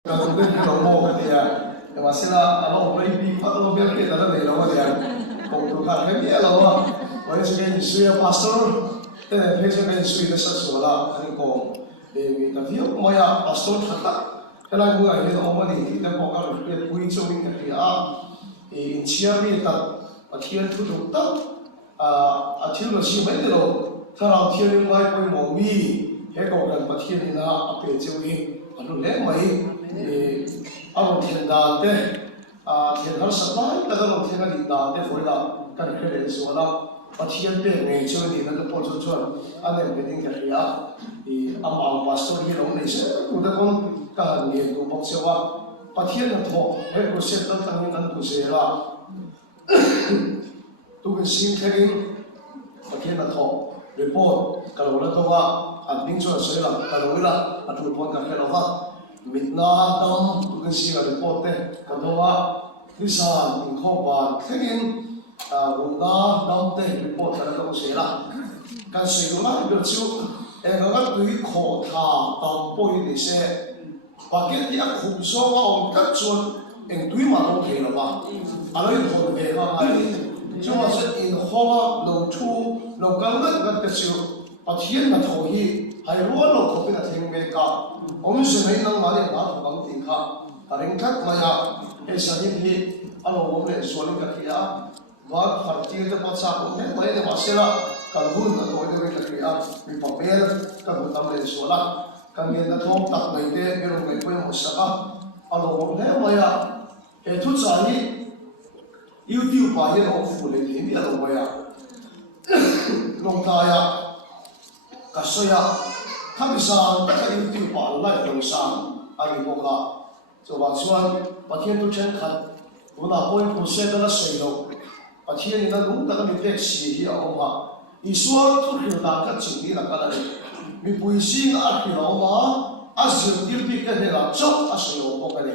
Kalau mungkin kalau mau kan dia, masalah kalau boleh pergi kalau biar kita ada di lawan dia, kalau tu kan dia lawan, boleh sebagai isu ya pastor, tapi sebagai isu itu sesuatu kan kau, tapi aku maya pastor kata, kalau gua ini orang mana ini kita bukan dia punya cumi kan dia, ciami tak, akhirnya tu tu tak, akhirnya si mana lo, kalau akhirnya mai pun mau mi, kau kan akhirnya na apa cumi, alu le mai ông thiền đàn thế thiền hắn sắp lại ta đâu thiền cái đàn thế phối là cái này cái số là và thiền bên này chơi thì nó được bao nhiêu anh em biết những cái gì à thì ông pastor đi đâu này sẽ cũng đã con cái niệm của bác sĩ và thiền là thọ hay của sẽ tất cả những cái của sẽ là tôi cái xin cái gì và thiền là thọ report cái đó là tôi anh định cho sẽ là cái đó là anh report cái đó midna tam tukan siya report kadawa lisan inkopa kengin bunga damte report kada ko sila kan sigura berchu egaga tui kho tha tampoi ni se paket ya khumso wa on ka chon eng tui ma lo thela ba aloi ho be ga ai chuma se in ho lo thu lo kan ga chu pathian na tho hi hai ro lo ko pe na thing me ka ông sẽ thấy năng mà để bảo bằng tiếng khác, và đến cách mà ya cái sản phẩm thì anh ông để số lượng cái kia, và phát triển được bắt sang ông này mới để bắt sẽ là cái vốn là tôi để cái kia, bị bảo vệ cái vốn tâm để số là cái người ta thông tập này để cái lúc này quay một sắc anh ông này mà ya cái thứ gì YouTube bài hiện ông phụ lên thì anh ông ya long ta ya cái số ya kami sang tak YouTube pak live dong sang agi boka coba cuan pathian tu chen khat una point proses dala seilo pathian ina dung tak mi tek si hi oma isuan tu hilda ka chini la kala mi puisi a hi oma asir dirpi ka hela chok asilo boka ne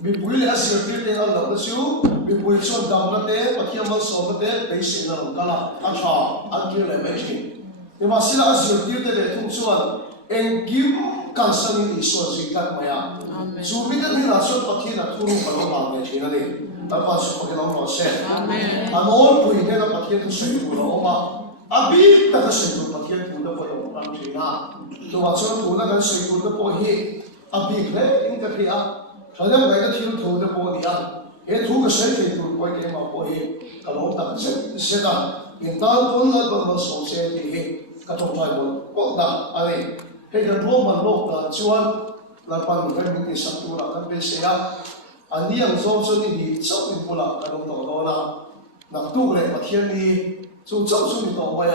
mi puile asir dirpi ka la su mi puisi dam na te pathian mal so te peisi na kala acha akil le mechi nhưng mà xin lỗi sự tiêu tế về thông xuân em cứu càng sân đi xuân gì các mày dù biết được như là xuân có thiên là thu và nó làm về chuyện này ta còn sự cái nó sẽ nói quỳ cái là thiên thu sự của nó mà biết ta cái sự của thiên thu nó phải làm làm chuyện nào tôi nói xuân thu nó cái sự của nó bỏ hi biết đấy những cái kia cho nên cái thiên thu nó bỏ đi cái thu cái sự thiên thu bỏ cái mà bỏ hi cái nó ta sẽ ta hiện tại tôi nói còn số sẽ thì cái trong thời buồn quốc đảng anh hay là vô mặt lộ là chuan là phần cái những cái sản phẩm là cái bê anh đi ăn rau cho nên thì sắp đến buổi là cái đồng tổ đó là nạp tu lệ và thiên đi chú cháu chú đi tổ vậy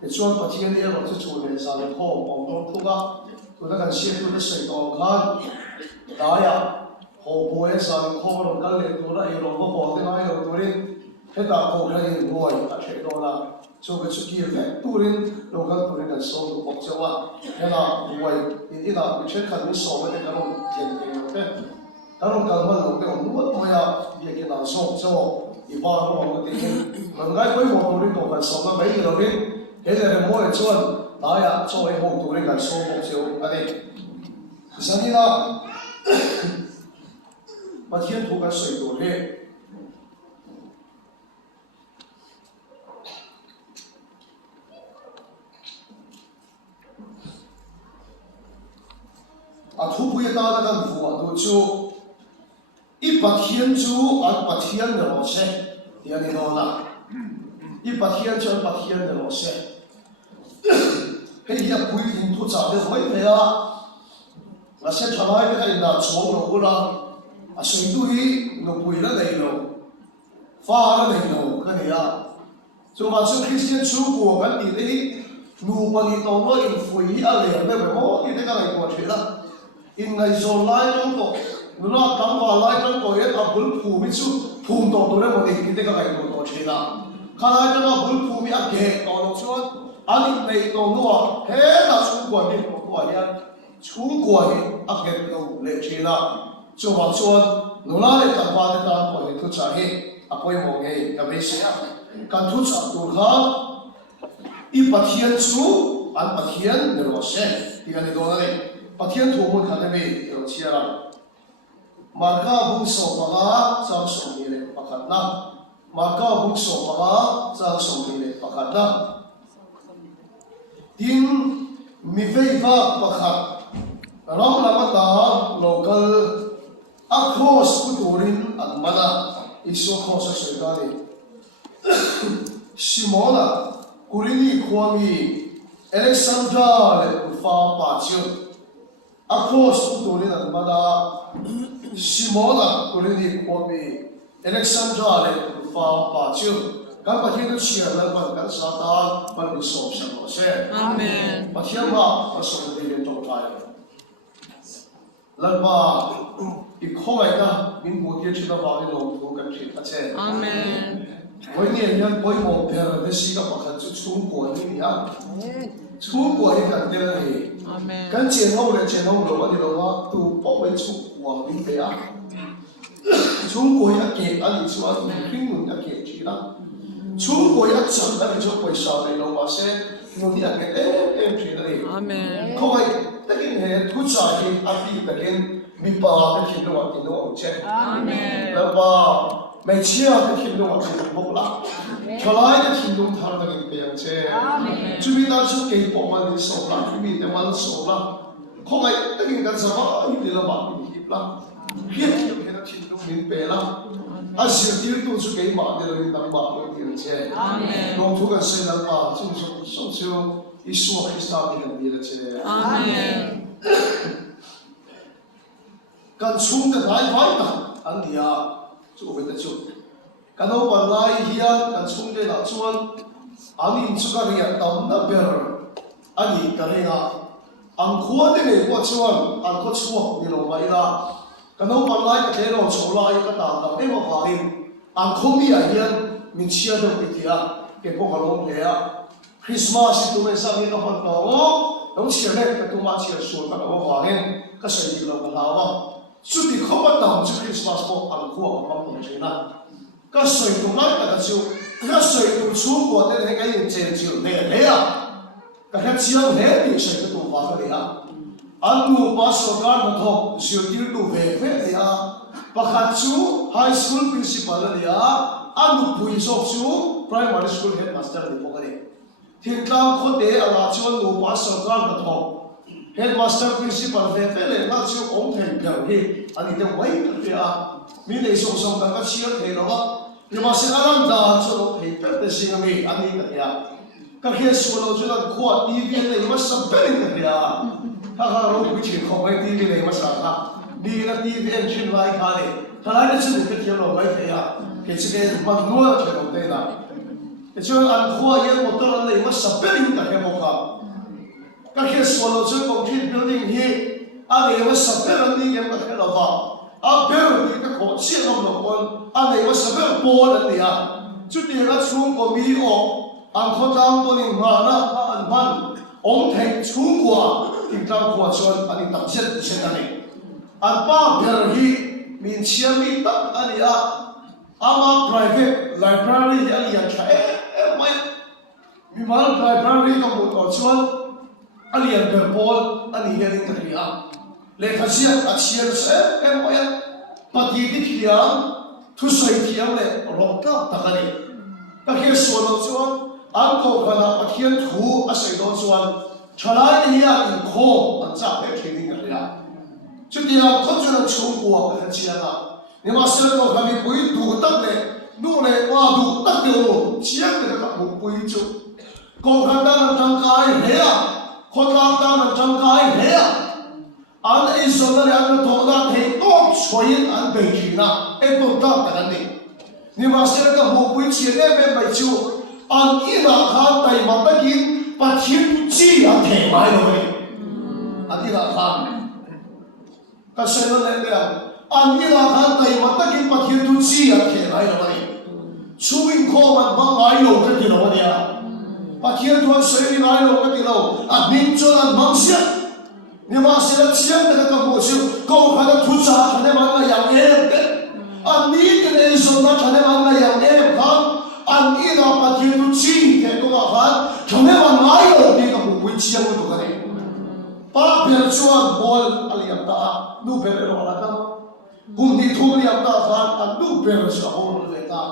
để chuan và thiên đi là chú chú lệ sao để khô bóng đông thu cả tôi đã cần xem tôi đã sử dụng khăn đá hồ bùi sao để khô rồi cái lệ tôi đã yêu nó bỏ cái nói rồi tôi đi hết ta khô cái gì ngồi ở chế độ là so cái sự kia về turin local turin là số được bóc cho anh thế là ngoài thì là bị chết khẩn bị số với cái đồng tiền tiền thế cái đồng cần mà lúc cái ông nuốt mà ya việc cái nào số cho thì bao nó một cái tiền mình cái với một turin tổ cần số nó mấy giờ đi thế là mỗi chuyện đó ya cho cái một turin là số bóc cho anh ấy sau này là mà thiên thu cái水多嘞。thu bùi ta đã gần phụ đồ chú ít bát thiên chú ăn bát thiên de lo se thì anh nói là ít bát thiên chú ăn bát thiên de lo se hay là bùi thiên thu trả được mấy thế là sẽ trả lại cái là số nó là suy nghĩ nó bùi là đầy đâu pha là đầy đâu cái này cho mà chú Christian chú của cái gì đấy nụ bằng đi tàu nó in phủi liền đấy phải có cái này của chuyện đó in ngày rồi lại trong tổ nó cắm vào lại trong tổ ấy ta bún phù bị chú phùm tổ đấy một cái cái này của tổ chuyện đó khai cho nó bún phù bị ăn kẹt tổ nó xuống anh này tổ nó hết là chú quản đi của nhà chú quản ăn kẹt tổ lệ chuyện đó cho vào xuống nó lại cầm vào để ta của thu trả hết à quay một ngày cái mấy xe cần thu trả tổ khác ít bát thiên chú ăn bát thiên để lo xe thì anh nói này pathian thu một khát này lo chiara marka bung so paga chang som ni le pakhat na marka bung so paga chang som ni le pakhat na tin mi veiva pakhat ram lamata local across kuturin an mana iso khosa shegani Simona kurini kwami Alexandra le fa pachu across kuturin an mana Simona kurini kwami Alexandra le fa pachu kan pathian chia lan ban kan satan ban iso shamo se amen pathian ma aso de le tong tai lan ba ikhomai na min butia china ba ni lo thu kan thit ache amen voi ni yan voi mo per de si ka pakhat chu chung ko ni ya chung ko ni kan de ni amen kan chen ho le lo ni lo wa tu po wei chu wa ni pe ya chung ko ya ke ali chu a king mun ya ke chi la chung ko ya chang da ni chu ko sa ni lo wa se no ni ya ke chi da ni amen khomai ta ni he thu cha ki a ti ta ken mi pa cái thiên độ thì nó chết, là ba mấy chia cái thiên độ thì bốc lá, cho lại cái thiên độ thằng đó cái biển chết, chú mình đã chú cái bộ mà đi sổ lá, chú mình để mà sổ lá, không ai tất nhiên cái sao mà đi là bạn mình hiệp lá, hiệp cái nó thiên độ mình bể lá, à sự tiêu tụ chú cái bạn để mình làm bạn mình biển chết, long thu cái xây làm bạn, chúng sống siêu Isu Christa mình đi là chết, kan chung ta lai vai ta an dia chu ve ta chu kan ho ban lai hian kan chung de la chuan an in chu ka ria tam na ber ani ka renga ang khuwa de ne ko chuan an ko chuak ni lo mai la kan ho ban lai ka de lo chu lai ka ta ta me ma wa rin an khomi a hian min chia de pi tia ke ko halom le a Christmas tu me sa ni ka hon ta o dong chia le ka tu ma chia su ka lo wa ren ka sai di lo ka la wa chú đi không bắt đầu chú Christmas có ăn cua ở trong phòng chơi na, các sợi tùng nói là chú, các sợi tùng chú của thế này cái gì chơi chiều này à, các chiều này thì sợi tùng vào cái này à, ăn cua bao số cán mà thôi, chiều tiêu tùng về này à, và các chú high school principal này à, ăn cua bùi sọc chú primary school headmaster này có cái này, thiên cao có thể là chú ăn cua bao số cán mà thôi. Headmaster principal về thế này nó chưa ổn thành biểu thì anh ấy đang quay cái à mình này sống sống các chia thế đó nhưng mà sẽ làm ra cho nó thấy tất cảสิ่งnày anh ấy cái à các cái số nó cho nó khoa TV này mà sắp tới cái à các cái lúc bị chuyện không phải TV này mà sao à đi là TV engine lại cái này thà lại nó chỉ cái nó vậy thế à cái cái mặt nuôi cho nó thế nào cái cho anh khoa yên một tuần này mà sắp tới cái một cái các cái swallow chơi concrete building hi anh ấy mà sắp tới anh ấy mà cái là vào anh béo thì cái khó xuyên không được con anh ấy mà sắp tới bò anh ấy à chút tiền là xuống có mỹ ổ anh không dám tôi nhìn mà na anh ban ông thầy xuống qua thì tao qua chọn anh ấy tập chết chết anh ấy anh ba béo hi mình chia mi tập anh ấy à ama private library thì anh ấy chạy em mày mình vào library có một tổ chọn anh ấy ăn bol anh ấy đi cái gì à lệ khá chiết à chiết sẽ em nói bắt đi đi thiam thu soi thiam lệ rong cả tất cả này các cái số nó chuan anh có khả năng bắt hiền thu à soi nó chuan trả lại thì anh khó anh chắc để thấy cái gì à chút đi làm không cho nó chung qua cái chiết à nhưng mà sau đó kami bui đủ tất lệ đủ lệ qua đủ tất điều chiết thì các bạn bui chú có khả năng trong cái này àคนเราตามมันจังกายเหรออันไอ้ส่วนนั้นอันนั้นตัวนั้นที่ต้องช่วยอันเด็กนะไอ้ตัวนั้นแต่นี่นี่มาเสียกับบุคคลเชียร์เนี่ยไม่ชูอันอีน่าขาดไปมันตะกินปัจจุบันจีอันเทไม่เลยอันอีน่าขาดก็เสียนั่นแหละอันอีน่าขาดไปมันตะกินปัจจุบันจีอันเทไม่เลยช่วยข้อมันบางไอ้โลกที่เราเนี่ยปัจจุบันสวยงามโลกที่เราอันนี้จนมั่งเสียนี่มาเสียเชียงแต่ก็โมชิวก็ขนาดทุจริตขนาดมันก็ยังเอ็มเด็อันนี้ก็ในส่วนนั้นขนาดมันก็ยังเอ็มครับอันนี้เราปัจจุบันจีนแต่ก็ว่าขนาดมันไม่โลกที่ก็บุกไปเชียงตัวกันเองป้าเปลี่ยนชวนบอลอะไรอย่างต่างนู lo la ta hum ni thu li am ta khan an du per sa hol le ta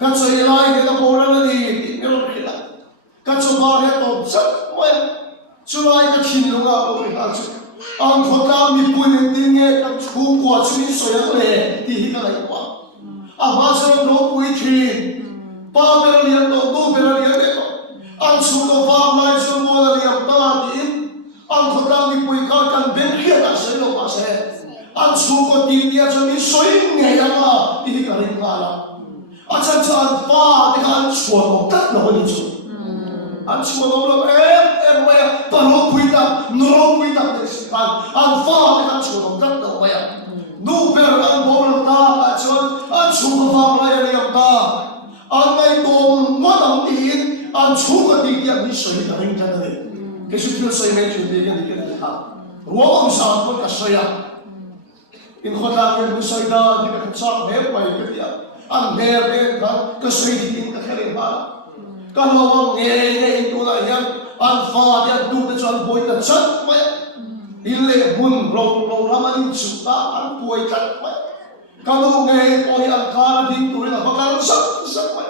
ka choi lai ke ta bora na ni ti me lo ri la ka chu ba he to sat moi chu lai ka thin lo ga o ri ha chu ang khota mi pu ni ti nge ka chu ko chu ni so ya le ti hi ka lai kwa a ma so no pu thi pa me lo li to do me lo li to ang chu to va lai chu mo la li ta ti ang khota mi pu ka kan ben khia ta se lo pa se ang chu ko ti dia chu ni so yin nge ya ma ti hi ka ri ma la a chan chan pa ti kan chu no tat no ni chu an chu no lo em ma pa lo pu ta no lo pu ta an fa ti kan chu no tat no ma nu per an bo lo ta a chuan an chu ko va la ya li ta an mai tom mo dam ti an chu ko ti dia ni so ni ka ring ta ne ke su ti so me chu ti ni ke ta ro om sa ko ka so ya in khota ke bu so da ni ka cha me pa ke dia an me be ka so ti tin ka khare ba ka lo nge nge tu la ya an fa dia tu te chan boi ta chat ma ile bun ro ramanin chu ta an boi chat ma ka lo nge o an ka na din tu na ba ka sa ma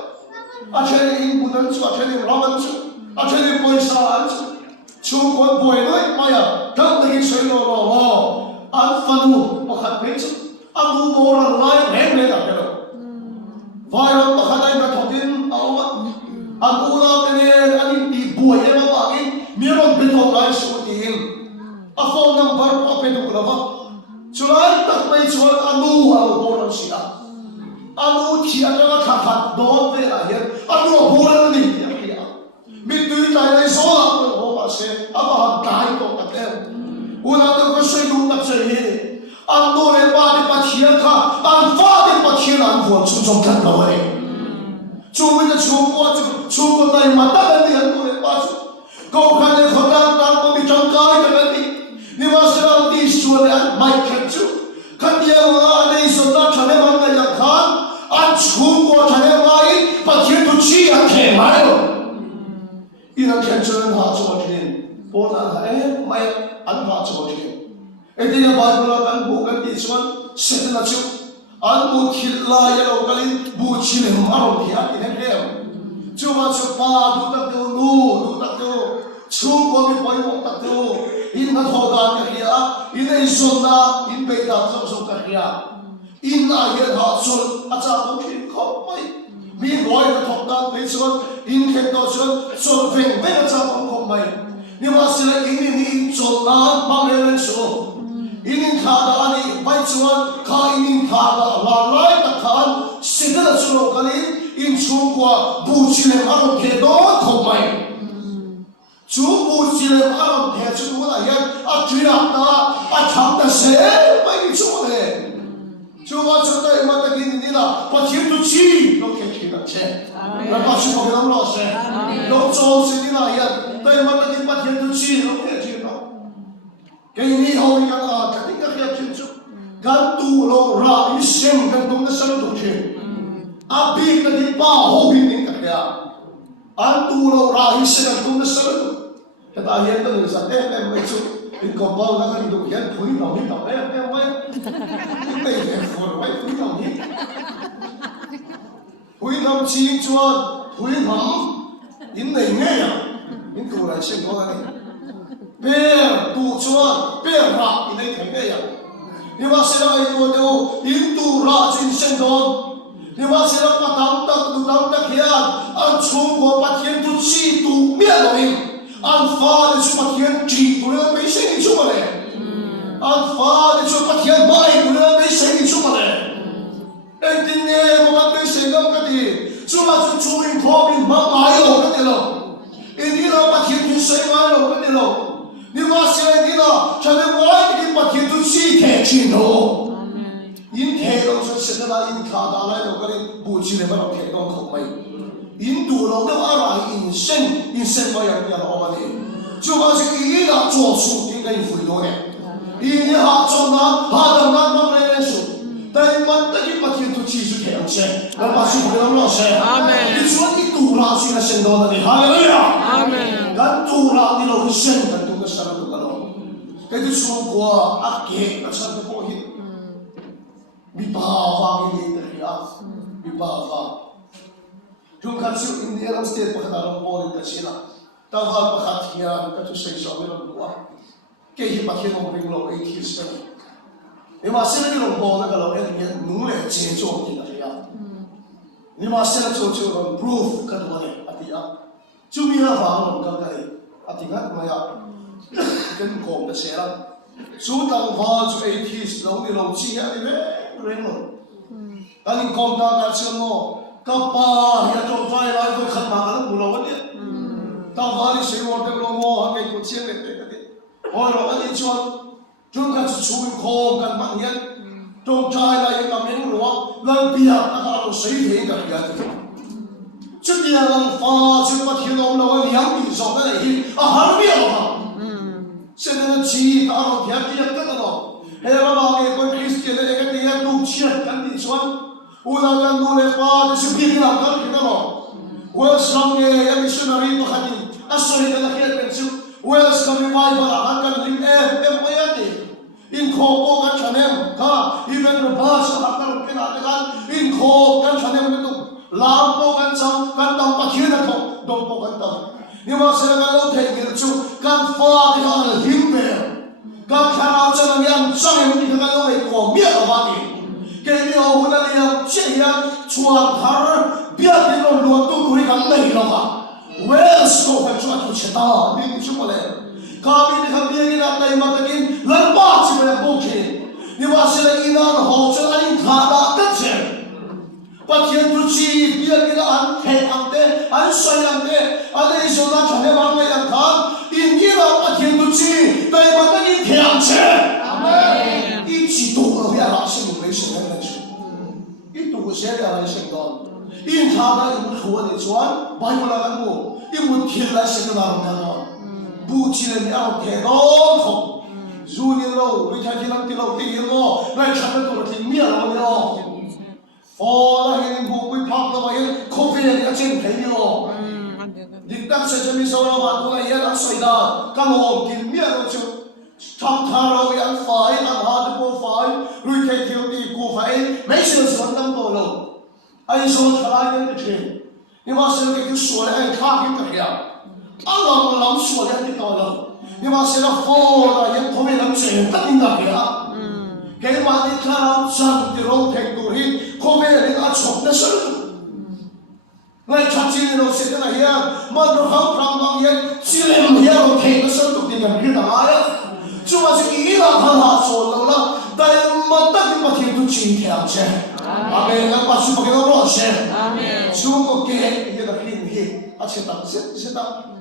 a chele in budan chu a chele raman chu a chele boi sa an chu ko boi noi ma ya ta te ki so lo an fanu pakhat pe chu an bu bo ran lai rem le da ke vai ram pakhat ai na thokin awa an bu la te ne an ti boi e ma ba ki mi ron pe to lai su ti in a phone number ko pe tu la va chu lai tak mai chu an nu a bo ran si a an nu thi a ka kha kha do ve a ye an nu bo ran ni ya ki a mi tu tai lai so la ko ba se a ba dai to ta te una te ko se lu ta se he an nu le ba ni pa thia kha an fa ni pa thia an vo chu chong ta lo re chu mi de chu ko tai ma ta ni an nu le ba chu ko kha le kho ta ta ko mi chong kai ta ni ni wa se ra ti chu le an mai kha chu kha dia wa nei so ta thane man na ya khan an chu ko thane mai pa thia tu chi an ke ma lo ina khan chu ha chu thin po na ha mai an ha chu thin e ti na ba la kan bu kan ti chuan se na chu an bu thil la ya lo kalin bu chi le ma ro ti a ti ne chu ma chu pa du ta tu nu du ta tu chu ko mi poi mo ta tu in na tho ga ka ya in ei son na in pe ta so ka ya in na ye ha chul a cha ko ki kho mai mi roi na thok ta pe chuan in khe to chuan chul veng ve na cha ko mai ni ma se in ni chul na ma le len so in kha da ni pai chuan kha in kha da la lai ta khan se da chu lo ka ni in chu kwa bu chi le ma ro ke do kho mai chu bu chi le ma ro ke chu la ya a tri na ta a thang ta se mai chu le chu wa chu ta ma ta ki ni la pa chi tu chi lo ke chi na che la pa chu ko ke lo se lo cho se ni la ya ta ma ta ki pa chi tu chi lo ke chi no ke ni ho ni ka la ka ni ka ke chi chu gan tu lo ra i sem kan tum na sa lo tu chi a bi ka ni pa ho bi ni ka ya an tu lo ra i sem kan tum na sa lo ka ta hian ta ni sa em mai chu in ko ba na kan du hian thui lo ni ta em maiไม่เห็นคนไว้คุยทำนี้คุยทำชิงชวนคุยทำอินไหนไงอ่ะอินตัวอะไรเช่นตัวอะไรเปียตูชวนเปียรักอินไหนถึงไงอ่ะนี่ว่าเสียไอ้ตัวเดียวอินตัวรักจริงเช่นโดนนี่ว่าเสียมาทำตักดูทำตักเฮียอันชุ่มหัวปัดเฮียตุชีตุเมียตัวเองอันฟ้าที่ชุ่มปัดเฮียจีตัวนั้นไม่ใช่ชุ่มอะไรอันฟ้าที่ช่วยพัฒนาไม่กูเลยไม่ใช่ที่ช่วยเลยเอ็งที่เนี่ยมันไม่ใช่น้ำกันดีช่วยมาช่วยพ่อมีมาไม่หรอกกันดีหรอกเอ็งนี่เราพัฒนาที่ใช่ไม่หรอกกันดีหรอกนี่ว่าเสียนี่เราฉันเลยว่าที่พัฒนาที่ชี้แค่ชี้โน่อินเทเราจะเสร็จแล้วอินขาดอะไรเราก็เลยบูชีเลยว่าเราแค่ต้องเข้าไปอินดูเราได้อะไรอินเส้นมาอย่างเดียวเราเอาเนี่ยช่วยมาสิ่งนี้เรา做出应该有回头的อีนี่หาจงนั้นหาดำนั้นมันเลยสุดแต่มันตะกี้ปัจจุบันที่สุดแค่เช่นแล้วปัจจุบันเราเช่นอาเมนที่ส่วนที่ตัวเราสิ่งนั้นเช่นโดนนี่ฮาเลลูยาอาเมนกันตัวเราที่เราเช่นกันตัวก็สารตัวเรา cái thứ xuống của ác kế nó chân cái bộ hiện bị bảo vào cái gì đấy à bị bảo vào chúng ta chịu India làm state của ta làm bộ được cái gì ta vào bắt hạt hiền cái thứ xây dựng cái làm bộ cái gì bắt hiền ông bình lâu ấy thì sao nhưng mà sẽ cái làm bộ nó cái làm ấy hiện nung lệ chế cho cái này à nhưng mà sẽ cho làm proof cái đó này à thì à chú mi là vào làm cái này à thì ngắt mà à cái công nó sẽ làm chú tăng vào chú ấy thì lâu đi lâu chi à đi về rồi anh công ta đã chưa ngô các bà hiện trong vai lại với khăn mà nó mù lâu vậy ta vào đi xây một cái lô ngô hàng cái cột chiên này cái hồi rồi anh chọn chúng ta chú không cần bằng nhân trong trai là những cái miếng lúa lần bia là họ xây thế cái gì trước kia lần pha trước mặt hiện ông lâu anh nhắm bị sọc cái này à hắn biết không cho nên chỉ ta làm thiệt thiệt cái đó hay là bao nhiêu con Christian này cái gì tu chiết cái gì xuân ulang kan tu lepas disebut dalam kan kita mau welcome ya missionary tu hadin asal kita nak pensu welcome revival akan lim bayani in kho kan chanem ka even the bus akan kena dengan in kho kan chanem itu lampu kan sam kan tang pakir kan dong kan tang ni masa kan lo thei ngil chu kan fa di kan lim be kan khara chân yang sang yang di kan lo ai ko mia ba ni cái điều của ta là chuyện là chuột thở biết cái nó luôn tu tuổi càng đầy rồi mà Wales có phải chuột tu chết ta đi cũng chưa lẽ cả bên cái bên cái là đây mà cái lần ba chỉ là bốc lên nhưng mà sẽ là ina nó học cho anh thà đã tất nhiên bắt hiện tu chi biết cái là anh thề anh xoay anh ấy cho ta chẳng thể bằng cái anh thà in cái là bắt hiện tu chi đây mà cái thề anh chết一起读了呀，是你没什么本事。一读写的来成功，因他那一部错的转，把我那个我一部天来写的那种的，不记得你要太多痛。如你喽，为他天啷地喽地喽，来看得多听面了的喽。哦，那些不会跑的话，也咖啡也真便宜喽。你当时就没收了嘛，我也当水的，刚好听面了就。thằng thà rồi ăn phải ăn hạt cô phải rồi thấy thiếu thì cô phải mấy sự sống tâm tổ lâu anh sống khá những cái chuyện nhưng mà sự cái số này anh khác những cái gì anh làm số này cái tổ lâu nhưng mà sự là phô là những thông tin làm chuyện tất nhiên cái gì cái mà đi khám chân thì rồi thấy tuổi thì cô về thì đã chọn nó sự ngay chặt chẽ nó sẽ thế này mà nó không làm bằng hiện chỉ làm hiện nó thấy nó sự tụt đi gần cái đó ấy cuma sekilas hal-hal soal lah, dan mata kita hidup cinta aja. Amin. Apa supaya kita berdoa? Amin. Cuma kita kita ini, aja tak sedang.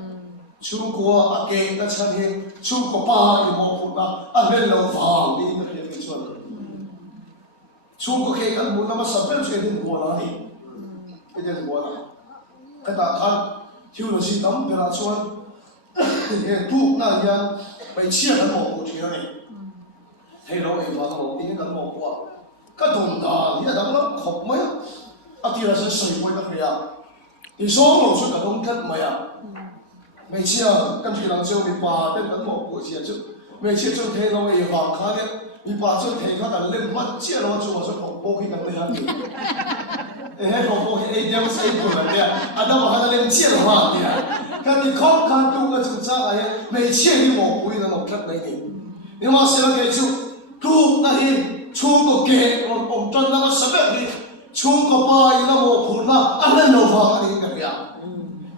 Cuma gua agen dan cari, cuma apa yang mau pula, amin lah faham ini kita kecuali. Cuma kita mula masa sebelum kita gua lagi, kita gua lah. Katakan, hidup si dalam perasaan, itu nak yang被切很模糊去了呢，睇到你話我點解咁模糊啊？咁同大，你係咁樣學咩啊？啊，第二是水會得佢啊，你說我出咁樣吉咪啊？每次啊，跟住人將你爸啲咁模糊嘅就，每次將睇到你話卡嘅，你爸將睇卡但你乜知攞做咗紅波去咁你下邊，誒紅波去 ATM 死過嚟嘅，啊都話喺度你唔知係嘛嘅。kan di kau kan tu kan cerita ayat, macam ni mau bui dan mau kat ni. Ni masa lagi tu, tu nahi cung ke, orang nak sebab ni cung apa yang mau purna, anda nova ni kerja.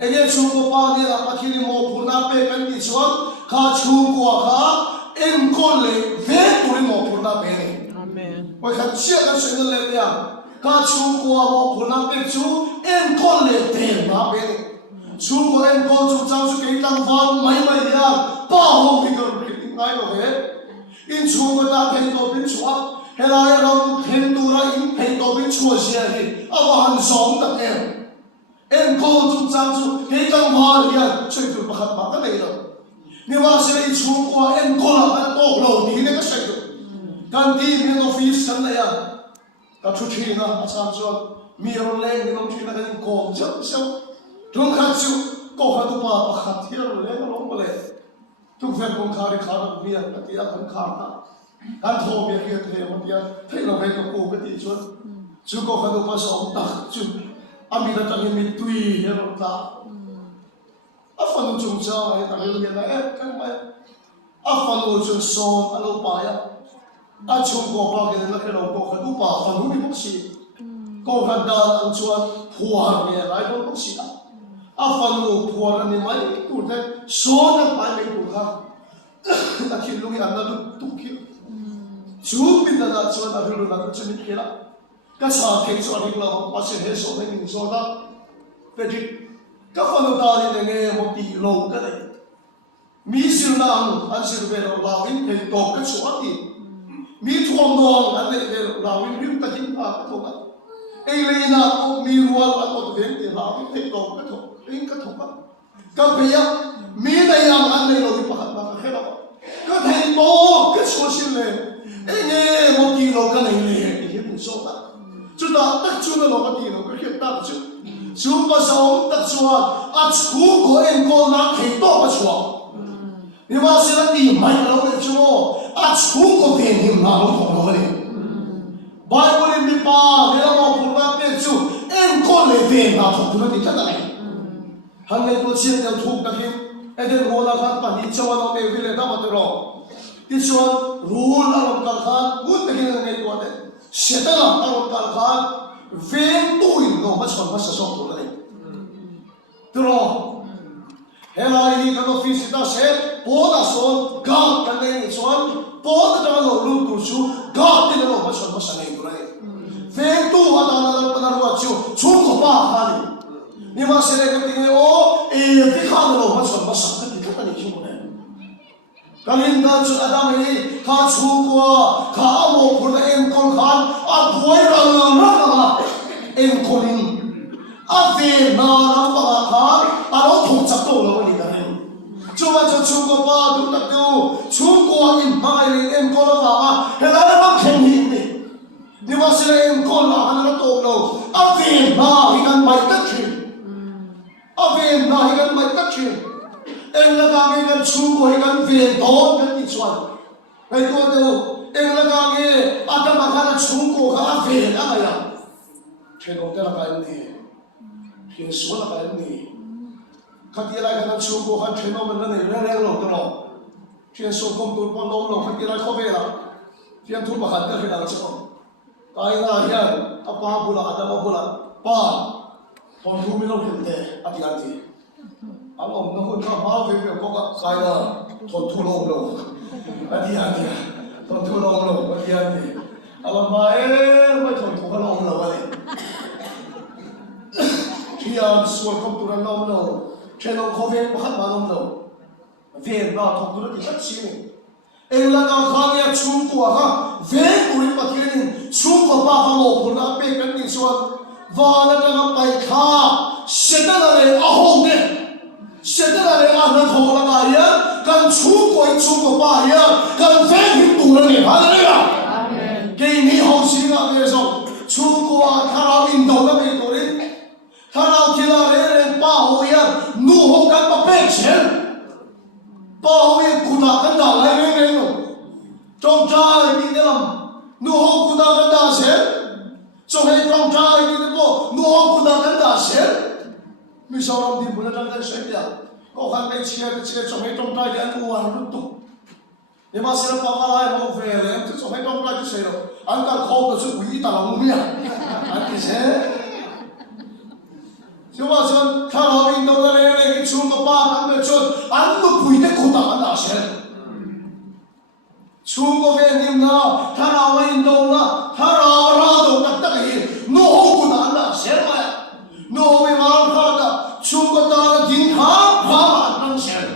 Ini cung apa ni apa kini mau purna pe kan di cuan, kah cung kuah engkol le, veturi mau purna pe ni. Amen. Macam siapa yang le dia, kah cung kuah mau purna pe cu, engkol le tema pe ni. Chúng của em con chúng cháu cho cái tăng văn mấy mấy nha bao hôm thì còn cái ngay rồi hết in chúng của ta thấy tôi biết chúa hay là em thấy tôi ra in thấy tôi biết chúa gì thì ông hắn sống tập em con chúng cháu cho cái tăng văn nha chơi từ bắt bắt cái này rồi nhưng mà sẽ chúng của em con là tốt lâu thì cái sai được cần đi miền office cái này à các chú chị na sáng cho miền lên cái ông chị na cái con chấm sao chúng khát chịu có phải tụi bà khát thiệt rồi đấy nó không có lẽ ทุกเวลาคนขาดิขาดเบียร์ปฏิญาณขาดการโทรเบียร์เทมันเบียร์เทเราไปกับกูปฏิชนจุกก็ดูภาษาตักจุอามีรัตนิมิตุยเฮโรตาอาฟันจุงเจ้าไอ้ตาเรื่องอะไรกันไหมอาฟันจุงโซนอาลูปายาอาจุงก็ปากกันแล้วแค่เราก็ดูป่าฟันหูนี่พวกสิก็กันดานอันชวนผัวเนี่ยไรพวกสิละอาฟันหูผัวนี่ไม่กูแต่โซนนั่นไปไม่กูครับอาคิดลุงยันนั่นตุกคิดจูบินนั่นชวนอารู้นั่นจะมีแค่ละก็ชาเทคชวนอีกแล้วมาเสียเหตุโซนนี่โซนละเป็นจิก็ฟันหูตาเนี่ยเนี่ยมันตีโลกกันเลยมีสิ่งนั้นอันสิ่งเวลาเราอินเป็นตกก็ชวนอีมีทวงนองอันนี้เราอินริมตะกินปากก็ถูกกันเอเลน่าก็มีรัวอันอดเวียนที่เราอินเป็นตกก็ถูกอินก็ถูกกันก็เพียงมีในอย่างอันนี้เราอินปากมาแค่เราก็แทนโตก็ชวนสิ่งเลยเนี่ยมันตีเรากันเลยเห็นมันโซ่กันจุดนั้นตักจุดนั้นเราก็ตีเราก็เห็นตักจุดจุดภาษาองตักชวนอัดชูก็เอ็นก็นักเห็นโตก็ชวน你妈现在你买了我之后，出国给你拿了同了的。Bible 里把你那么不那边就按过来的拿同了的看到没？还没多钱要同那个，哎，这我那看把你叫我那边回来那么多了，你说如那种干看，我那个那个的，现在那种干看，分多一个我穿不是少多了的，对喽？เฮลาอีกันออฟฟิศที่เสร็จปอดส่วนกาดกันเลยส่วนปอดจะมาลงรูปตัวชูกาดที่เราไม่ชนมาสั่งเองเลยเฟนตัวว่าตอนนั้นเราเป็นว่าชูก็ป้าข้านี่นี่มาเสร็จกันที่โอ้ที่ข้าเราไม่ชนมาสั่งกันที่ทุกคนนี่ชูเลยกันเห็นกันจุดอะไรนี่ข้าชูกว่าข้าโมกุลเอ็มคนขันอัดไว้รังรังเอ็มคนนี้อาเวนาน้ำปากขาอาเราถูกจับตัวเราวันนี้กันจูว่าจะชูกว่าดูตักดูชูกว่าอินมาเรียนเอ็มคนละเฮลันมันแข็งหินนี่นี่ว่าสิ่งเอ็มคนละอันนั้นตัวเราอาเวนาให้กันไม่ตัดชิ้นอาเวนาให้กันไม่ตัดชิ้นเอ็งละกันให้กันชูกว่าให้กันเวียนโดนกันที่ส่วนไอ้ตัวเดียวเอ็งละกันให้อาตมากันชูกว่าอาเวนาอะไรอ่ะเช่นของแต่ละกันนี่เพียงส่วนละกันนี่ขัดยีไรกันชูโกขัดเทนอมันนั่นเองเรื่องหลอกตลอดเพียงส่วนคมตัวปนลมลงขัดยีไรเข้าไปละเพียงทุบขัดได้ขนาดนี้ตายหน้าเฮียอาป้าบุระอาตมาบุระป้าตอนทุบไม่ลงเห็นแต่อธิการทีอารมณ์นั่งคนข้าป้าเฟี้ยวก็ตายหน้าทนทุลงลงอธิการทีทนทุลงลงอธิการทีอารมณ์มาไม่ทนทุลงลงอะไรที่ยามส่วนของตัวเราเราเช่นเราเขาเวียนพัดมาเราเวียนเราทำตัวที่ชัดชี้เองละกันข้าเนี่ยชุ่มกว่าฮะเวียนกุยปะเทียนชุ่มกว่าป้าเขาโมกุลาเป็นกันนี่ส่วนว่าแล้วก็ไปข้าเสด็จอะไรอาหงเนี่ยเสด็จอะไรอาหงทองละกันเนี่ยกันชุ่มกว่าป้าเนี่ยกันเวียนหินตัวเนี่ยฮะเนี่ยเกี่ยนี่ห้องสิ่งอะไรส่งชุ่มกว่าถ้าเราอินโดก็เป็นตัวนี้ถ้าเราคิดอะไรเรื่องป้าหัวยันนู่ห้องกันมาเป็นเช่นป้าหัวยันกุฎากันด่าอะไรเรื่องนู้จงใจดีเดิมนู่ห้องกุฎากันด่าเช่นจงให้จงใจดีเดิมนู่ห้องกุฎากันด่าเช่นมิสาวดีบุญจันทร์เสียเนี่ยก็ขันไปเชียร์จงให้จงใจดีอันกูวันรุ่งตุนี่มาเสียป้าอะไรมาเฟรเลยจงให้จงใจดีเสียแล้วอันการเข้าตัวสุดวิตาลังมีอ่ะอันที่เสีย就ว่าชนถ้าเราอินโดนีเซียชุนกับป้าอันเดียวชนอันนู้นคุยได้คนต่างกันได้เช่นชุนกับเวียดนามนะถ้าเราอินโดนีเซียถ้าเราดูตัดตัดกันนู้นคนต่างกันได้เช่นไหมนู้นไม่มาข้ากับชุนกับตาดิ้งข้าพามาตั้งเช่น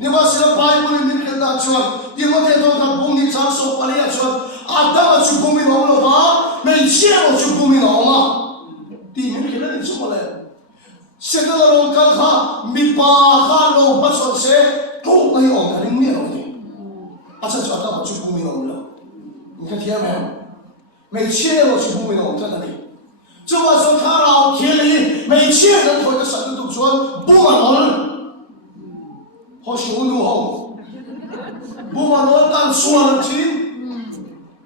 นี่ว่าสิ่งไปบุญนี่เป็นได้ชนที่มันเห็นตรงกับบุญนี่ชาสุปารีชนอาตมาชุบุญมีน้องเราบ้าไม่เชื่อว่าชุบุญมีน้องมาที่มันเห็นได้ชุบอะไรเสด็จเราลงกันข้ามีป่าข้าลงมาสอนเสก็ไม่ออกกันนี่เราเนี่ยอาจารย์ชอบมาจุบุมิโนแล้ว你看天没有每切我จุบุมิโน在哪里这话说他老天里每切人头的神的独尊不满人好雄怒吼 bumanon kan suan chin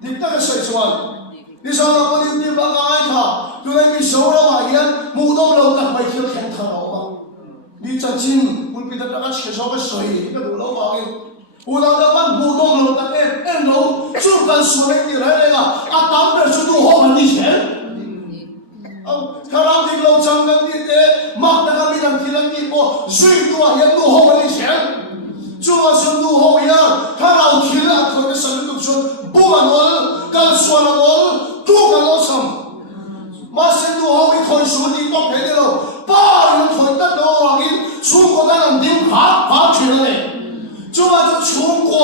dikta ka sai suan ni sa na pali ti ba ka ai tha tu lai mi so ra ma hian mu dom lo tak mai khil khen tha ro ma ni cha chin pul pi da ka che so ka soi ka du lo ba in u da da ban mu dom lo tak em lo chu kan su le ni ra le ga a tam pe chu tu ho man ni chen Karang di lo chang kan ni te mak ta ka mi dam thi lan ni ko zui tu a hian tu ho man ni chen chu a sun tu ho ya karang khil a thoi na san tu chun bu ma nol kal suan nol tu ka lo sam ma sen tu ho i thoi su ni to pe de lo pa yo thoi ta do wa in chu ko da nam dim ha pa thil le chu a chu chu ko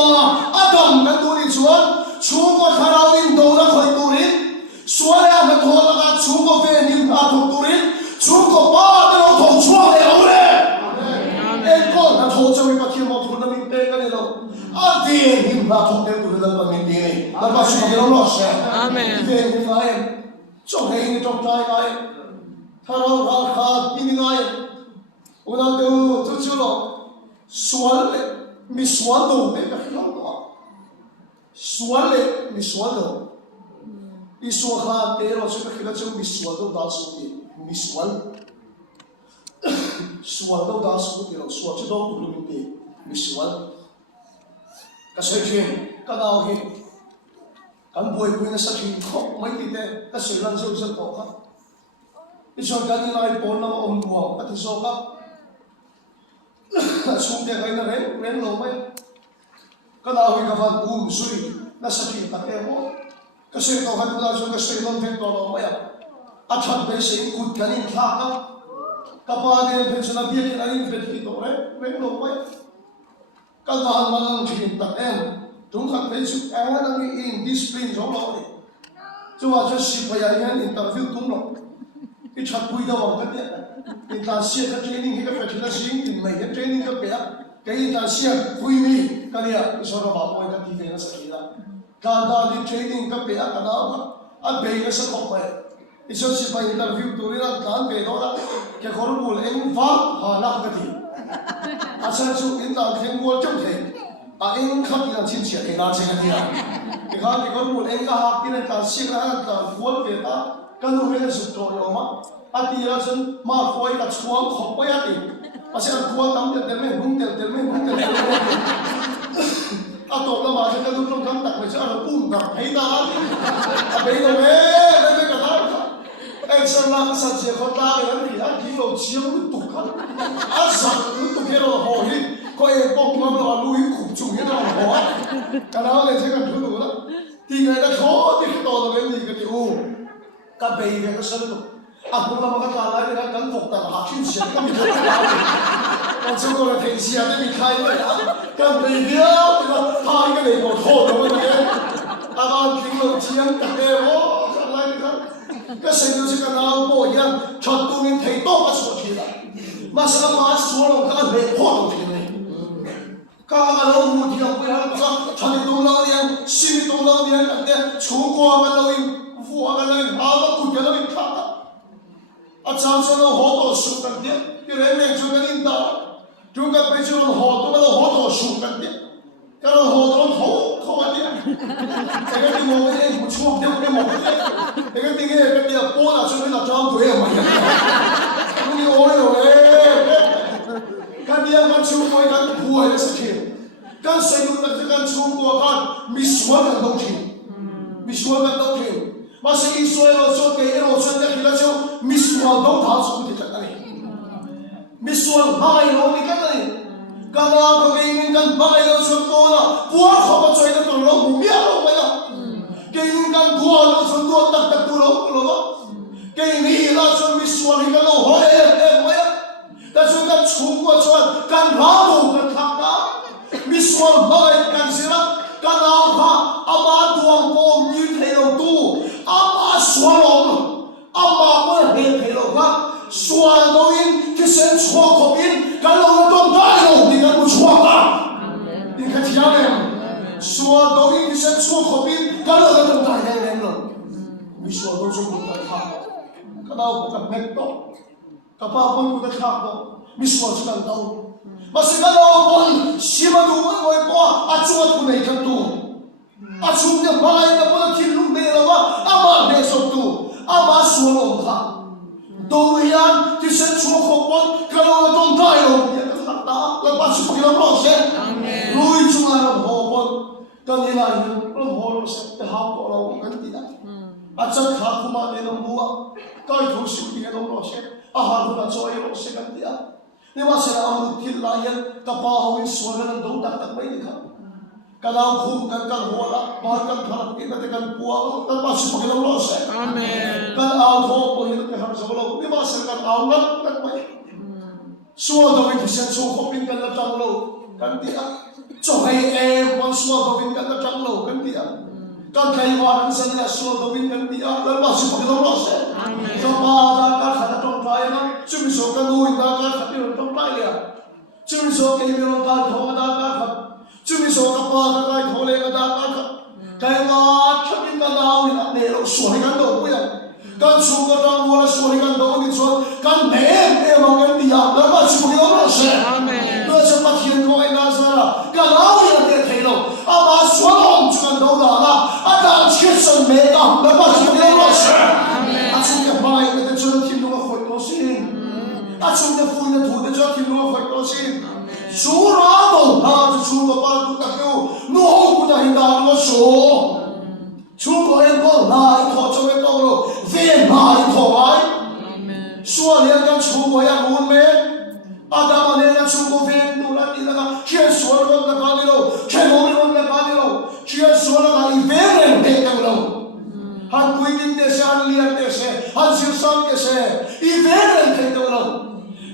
a dam kan tu ni chuan chu ko karang in do na thoi tu rin suaya na thola ka chu ko ve nim a thu tu rin chu ko pa de lo thong chua le au le en ko na tho chawi pa thi mo thu na min te ka ni lo a de nim na thu te tu da pa min te ni na pa su ke lo se amen ve ni fa em chong hei ni chong tai kai tha ro ra kha ni ngai u na de tu chu lo suan le mi suan do me ka lo do suan le mi suan do Iswa kha te ro chu ka khila chu miswal do da su ti miswal swal do da su ti ro swal chu do tu lu ti miswal ka sai chen ka dao hi kan boy kuin na sa thi kho mai ti te ka sai lan so sa to kha iswa ka ni nai pon na om buwa ka ti so ka chung te kai na ren lo mai ka dao hi ka van sui na sa thi ta te mo kasi ito kanila siya kasi ilang vektor maya at hanggang sa ikut kanin haka kapag din pensa na biya kinanin vektor vektor maya kalmahan man ang kinintaken tungkat pensa kaya nang i-discipline sa mga Cuma siya si payayan interview tunglo itchat puy daw ang kanya ita siya ka training hika pwede siyang tinmay ka training ka kaya kaya ita siya puy mi kanya isa na bago ay katigay na sa kila Kada di training ka pe ka na at bay na sa kopay. Iso si pa interview tuloy na kan pe do na kaya korupul en fa hanak ka ti. Asan su in ta keng mo chong the. A en khat na chin sia na che ka ti. Ika di korupul en ka hak ti na ta si ka ta fuol pe ta kan ru na su to yo ma. Ati ya san ma koi ka chuang khop pa ya ti. Asan kuang tam te me hung te me Atau lama saya tu belum tak macam ada pun tak payah apa itu mereka kata extra nak saja kota yang dia kilo cium itu kan asal itu kira hohi kau yang pok mana lalu ikut cuma itu hohi karena oleh saya kan dulu lah tiga itu kau tidak tahu apa yang dia kapai dia kesal aku nama kata lagi kan fakta hakim siapa kan itu Macam orang tensi ada mikai mana? Kan dia kita thai cái này còn thô rồi cái này, akan kilo chiang tak ero, kalau ni kan, kesenju si kanal po yang chatungin thei to pas so thila, masa mas suara kan repot ni, kalau mu dia punya kan chani tunglau yang sini tunglau yang kan dia cukup akan lawin, fu akan lawin, apa kuda lawin kata, acam sana hoto sukan dia, remeh juga ni dah. Juga pensiun hoto malah hoto sukan dia. Kalau hoto dia. Saya kan mau ni muncul dia punya mau dia. Saya tinggal dia pola sudah nak jauh tu ya macam. Ini orang kan dia kan cuba kan buat dia sekali. Kan saya tu kan cuba kan miswan kan dongki. Miswan kan dongki. Masa Israel so ke erosion dia kira so miswan dong tahu sebut dia ni. Miswal bagai lo ni kan ni, kalau kau inginkan bagai lo contoh na, buat kau percaya itu lo bumi lo bayar, inginkan buat lo contoh tak tu lo, ingin langsung miswal hingga lo bayar, tapi sudah cukup cuan kan ramu kan kata, miswal bagai kan sila, kalau kau apa tuang kau nyut hello tu, apa swalom, apa pun hello kau. Suan doin kisen chua kopin kalau dong dayo dengan chua ka dengan tiada suan doin kisen chua kopin kalau dong dayo dengan misua dong chua ka kalau bukan meto kapapun bukan kako misua sudah tahu Masih kalau pun siapa tu boleh buat acuan tu naik tu, acuannya balai tu pun kilung deh lawa, apa besok tu, apa suara orang, doyan kisah cukup pun kalau orang tahu dia kata lepas itu kita proses, lui cuma orang pun, kan ini orang proses terhadap orang kan tidak, acuan kaku mana orang buat, kau itu sih dia orang proses, ahal bukan soal proses kan tidak. Ni masih orang itu layan kapal ini suara dan dong tak baik kan. Kalau kum kan hola, bahkan kalau kita tekan puang, kan masih pakai lolos. Amen. Kan awal pun itu harus sebelum ni masih kan awal tak baik. Suara itu sen suara pinggan datang lo, kan dia. Cobai pun suara pinggan datang lo, kan dia. Kan kaya orang sana suara pinggan dia, kan masih pakai lolos. Amen. Kapal kan ada tong payah kan, cuma sokan duit kan ada tong payah. Cuma sokan ini orang kan thong ada kan, cuma sokan kapal kan thong leh ada kan. Kaya orang kan tahu ni lo suara kan dong punya. Kan suara orang bola suara kan dong ni suara kan memang kan dia, kan masih pakai lolos. Amen. Lo cepat hian kau yang nasara, kan tahu yang dia thelo, apa suara orang juga dong dah, ada kisah mereka, kan masih pakai lolos. Acuannya baik kita sudah timbul khoi tosin, acuannya punya tuh kita timbul khoi tosin. Surah dong, ada surah pada tu tak kau, nuh kita hendak lo show. Surah yang kau naik kau coba kau lo, ven naik kau ay. Surah yang kan surah yang umme, ada mana yang surah ven tu nanti nak kian surah orang nak kani lo, kian orang nak kani lo, kian surah kani ven yang lo. Han kuitin dese, han liar dese, han siusan dese, iveren kaya lo.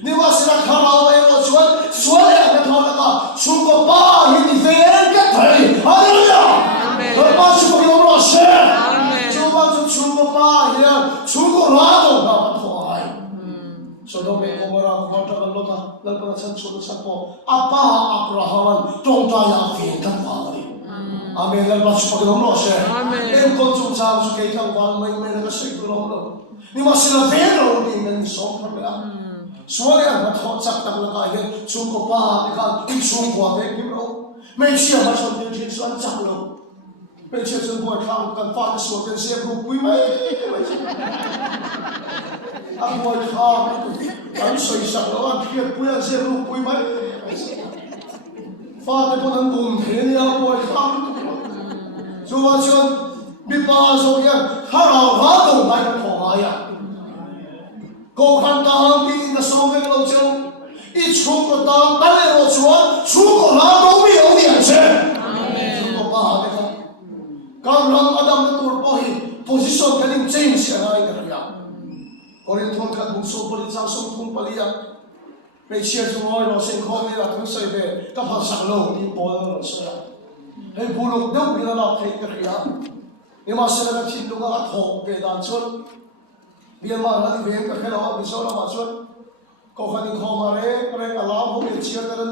Niwa sila kama away lo suan, suan ya katawala ka, suko pa hindi iveren katay. Hallelujah. Lepas suko kinobro se. Suko pa hiyan, suko rado na matuay. So dome komora kumata kalota, lalpanasan sulusan po, apa Abrahaman tongtaya fin kapawari. Amen. Lepas pagi nomor saya. Amen. Konsumsi suka ikan wal main main dengan sekitar nomor. Ni masih levero ni dengan sok kerja. Soalnya ada thot sak tak lakai. Sungguh pah ikan sungguh apa kibro. Mencia macam dia jenis suan cak lo. Mencia sungguh kang kan faham suan saya berupui mai. Aku kang kan saya sak lo. Dia punya saya berupui mai. Father pun angkum ini aku kang. Cuma bipas orang harau naik thomaya. Kau kan tahu ini nasongeng lo jauh. Ichung ko tahu tali lo cuan, cukup rado miau ni aja. Cukup paham kan? Kalau orang Adam itu berpohi, posisi kalian change yang lain kerja. Kalau itu kan musuh politik langsung pun paliak. Mesia semua orang sengkong ni lah terus saya kapal saklo di bawah saya. Hei buluk dia bila nak kait kerja, ini masalah kecil tu kan thok kedan cuan, dia malah di bengkel kerja awak bisa orang macam, kau kan di kau mare, mereka alam, kau mecia terlalu